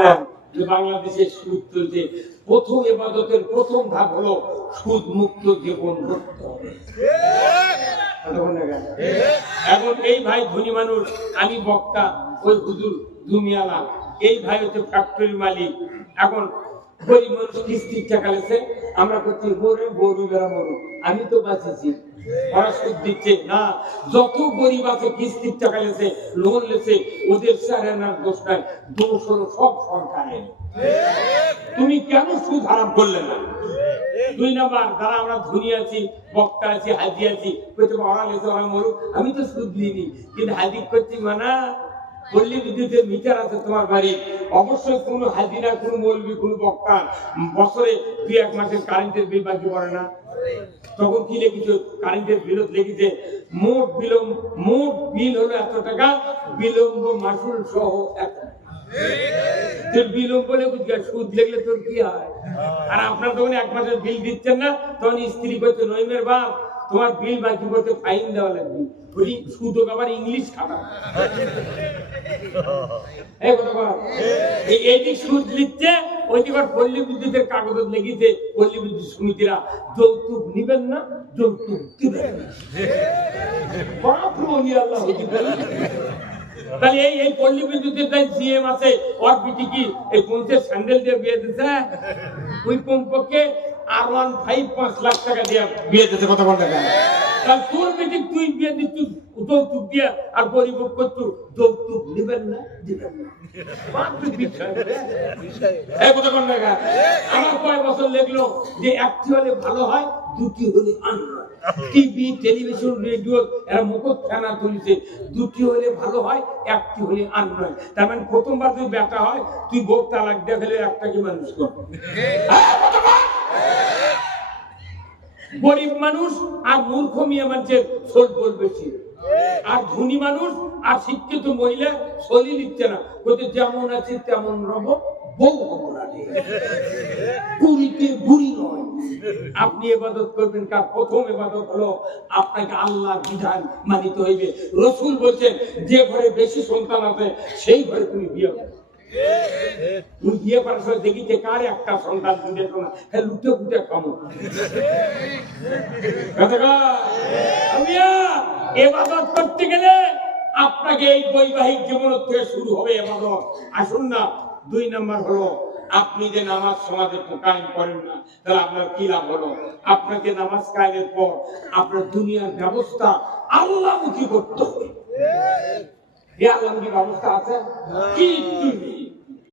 বলেন যে বাংলাদেশে সুদ চলছে, প্রথম ইবাদতের প্রথম ধাপ হলো সুদ মুক্ত জীবন গড়তে হবে। এখন এই ভাই ধনী মানুষ, আমি বক্তা, ওই হুজুর দুনিয়ালা, এই ভাই হচ্ছে ফ্যাক্টরির মালিক। এখন গরিব মানুষ কিস্তির টাকা লেছে, আমরা করছি মরে গরু বেড়া মরু, আমি তো বাঁচেছি, ওরা সুদ দিচ্ছে না। যত গরিব আছে কিস্তির টাকা লেছে, লোন লেছে, ওদের চারানার দোষ নাই, দোষ হলো সব সরকারের। তুমি কেন সুদ হারাম করলে না? দুই নাম্বার, যারা আমরা ধনী আছি, বক্তা আছি, হাজি আছি, ওরা লেছে ওরা মরুক, আমি তো সুদ নিইনি, কিন্তু হাজি করছি মানা। পল্লী বিদ্যুতের মিটার আছে তোমার বাড়ি, অবশ্যই কোনো হাজিরা, কোনো মৌলবি, কোনো বক্তা বছরে 2-1 মাসের কারেন্টের বিল বাকি পড়ে না। তখন কি লিখেছে? কারেন্টের বিলত লিখেছে মোট বিল হলো এত টাকা, বিলম্ব মাসুল সহ এত। বিলম্ব বলে সুদ লেগলে তোর কি হয়? আর আপনার তখন 1 মাসের বিল দিচ্ছেন না, তখন স্ত্রী করছে নইমের বাপ তোমার বিল বাকি করতে ফাইন দেওয়া লাগবে। সুদ আবার ইংলিশ খাতা, এইদিক সুদ লিখছে, ওইদিক পল্লী বিদ্যুতের কাগজ লেগেছে পল্লী বিদ্যুৎ সমিতিরা যৌতুক নিবেন না, যৌতুক দিবেন না। তাহলে এই পল্লী বিদ্যুতের জিএম আছে, ওর বিটি কি এই পঞ্চের স্যান্ডেল দিয়ে বিয়ে দিচ্ছে? ওই কমপক্ষে R15 5 লাখ টাকা দিয়ে বিয়ে দিতে, কথা বলতে গেলে তোর বেটি তুই বিয়ে দিচ্ছিস যৌতুক দিয়ে, আর গরিব করতো যৌতুক নিবেন না, দিবেন না। আমার কয় বছর লেগলো যে একটি হলে ভালো হয়, দুটি হলে আনয়। টিভি, টেলিভিশন, রেডিও এরা মুখত ফেনা তুলিছে, দুটি হলে ভালো হয়, একটি হলে আনয়। তার মানে প্রথমবার তুই বেটা হয়, তুই বউ তালাক দিয়ে ফেলে একটাকে মানুষ কর। গরিব মানুষ আর মূর্খ মেয়ে মানুষের শোল বেশি, আর ধনী মানুষ আর শিক্ষিত মহিলা শরীর নিচ্ছে না, বলতে যেমন আছে তেমন রব, বউ হবো না, কুড়িতে বুড়ি নয়। আপনি ইবাদত করবেন, কার প্রথম ইবাদত হলো আপনাকে আল্লাহর বিধান মানিতে হইবে। রাসূল বলেন যে ঘরে বেশি সন্তান আছে সেই ঘরে তুমি বিয়ে করো। তুই বিয়ে করার সময় দেখিতে কার একটা সন্তান দিতে না, হ্যাঁ লুটে ফুটে খামো। ইবাদত করতে গেলে আপনাকে এই বৈবাহিক জীবন থেকে শুরু হবে ইবাদত। আসুন না, 2 নাম্বার হলো আপনি যে নামাজ সমাজে কায়েম করেন না, তাহলে আপনার কি লাভ হলো? আপনাকে নামাজ কায়েমের পর আপনার দুনিয়ার ব্যবস্থা আল্লাহমুখী করতে হবে। এই আল্লাহমুখী ব্যবস্থা আছে কি?